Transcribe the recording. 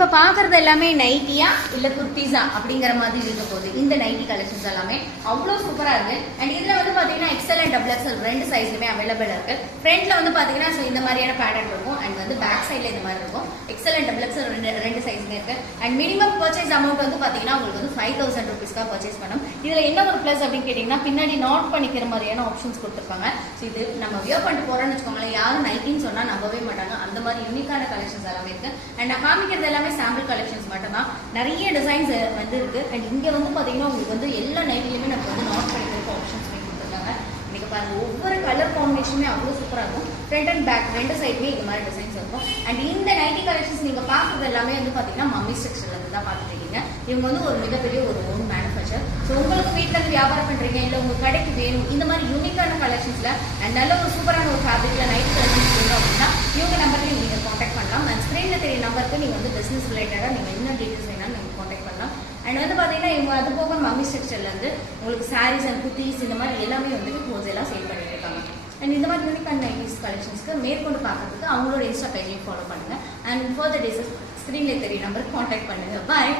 இப்போ பார்க்குறது எல்லாமே நைட்டியா இல்லை குர்த்திஸா அப்படிங்கிற மாதிரி இருக்க போகுது. இந்த நைட்டி கலெக்ஷன்ஸ் எல்லாமே அவ்வளோ சூப்பராக இருக்கு. அண்ட் இதில் வந்து பார்த்தீங்கன்னா எக்ஸல் அண்ட் டபுள் எக்ஸல் ரெண்டு சைஸ்லுமே அவைலபிள் இருக்கு. ஃப்ரண்ட்ல வந்து பார்த்தீங்கன்னா ஸோ இந்த மாதிரியான பேட்டர்ன் இருக்கும். அண்ட் வந்து பேக் சைடில் இந்த மாதிரி இருக்கும். எக்ஸல் அண்ட் டபுள் எக்ஸல் ரெண்டு சைஸ்மே இருக்கு. அண்ட் மினிமம் பர்ச்சேஸ் அமௌண்ட் வந்து பார்த்தீங்கன்னா உங்களுக்கு வந்து 5000 rupees பர்ச்சேஸ் பண்ணணும். இதில் என்ன ஒரு ப்ளஸ் அப்படின்னு கேட்டிங்கன்னா பின்னாடி நோட் பண்ணிக்கிற மாதிரியான ஆப்ஷன்ஸ் கொடுத்துருப்பாங்க. ஸோ இது நம்ம வியர் பண்ணிட்டு போகிறோம்னு வச்சுக்கோங்களேன், யாரும் நைட்டின்னு சொன்னால் நம்பவே மாட்டாங்க. அந்த மாதிரி யூனிக்கான கலெக்ஷன்ஸ் எல்லாமே இருக்கு. அண்ட் நான் காமிக்கிறது எல்லாமே சாம்பிள் கலெக்ஷன்ஸ் மட்டும் தான். நிறைய டிசைன்ஸ் வந்து இருக்கு. அண்ட் இங்க வந்து பாத்தீங்கன்னா உங்களுக்கு வந்து எல்லா நைட்லயுமே நமக்கு வந்து நாட் பண்ணிக்கிறதுக்கு ஆப்ஷன்ஸ் கொடுத்துருக்காங்க. இன்னைக்கு பாருங்க ஒவ்வொரு கலர் காம்பினேஷனுமே அவ்வளோ சூப்பராக இருக்கும். ஃப்ரண்ட் அண்ட் பேக் ரெண்டு சைடுமே இந்த மாதிரி டிசைன்ஸ் இருக்கும். அண்ட் இந்த நைட்டி கலெக்ஷன்ஸ் நீங்க பாக்குறது எல்லாமே வந்து பாத்தீங்கன்னா மம்மி செக்ஷன்ல இருந்து தான் பார்த்துட்டு இருக்கீங்க. இவங்க வந்து ஒரு மிகப்பெரிய ஒரு ஓன் மேனுஃபேக்சர். ஸோ உங்களுக்கு வீட்டில் இருந்து வியாபாரம் பண்றீங்க இல்லை உங்க கடைக்கு வேணும் இந்த மாதிரி யூனிக்கான கலெக்ஷன்ஸ்ல அண்ட் நல்ல ஒரு சூப்பரான ஒரு ஃபேப்ரிக்ல நைட்டி கலெக்ஷன்ஸ் வேணும் அப்படின்னா இவங்க நம்பர்ல நீங்க கான்டாக்ட் பண்ணலாம். அண்ட் ஸ்கிரீன்ல தெரிய நம்பருக்கு நீங்க வந்து பிசினஸ் ரிலேட்டடா நீங்க என்ன டீடைல்ஸ் வேணாலும் நீங்க கான்டாக்ட் பண்ணலாம். அண்ட் வந்து பாத்தீங்கன்னா இவங்க அது போக மம்மி செக்ஷன்ல இருந்து உங்களுக்கு சாரீஸ் அண்ட் குர்த்திஸ் இந்த மாதிரி எல்லாமே வந்துட்டு ஹோல்சேலா சேல் பண்ணிட்டு இருக்காங்க. அண்ட் இந்த மாதிரி யூனிக் நைட்டிஸ் கலெக்ஷன்ஸ்க்கு மேற்கொண்டு பார்க்கறதுக்கு அவங்களோட இன்ஸ்டா பேஜையும் ஃபாலோ பண்ணுங்க. அண்ட் ஃபர்தர் டீடைல்ஸ் ஸ்கிரீன்ல தெரிய நம்பருக்கு கான்டாக்ட் பண்ணுங்க. பாய்.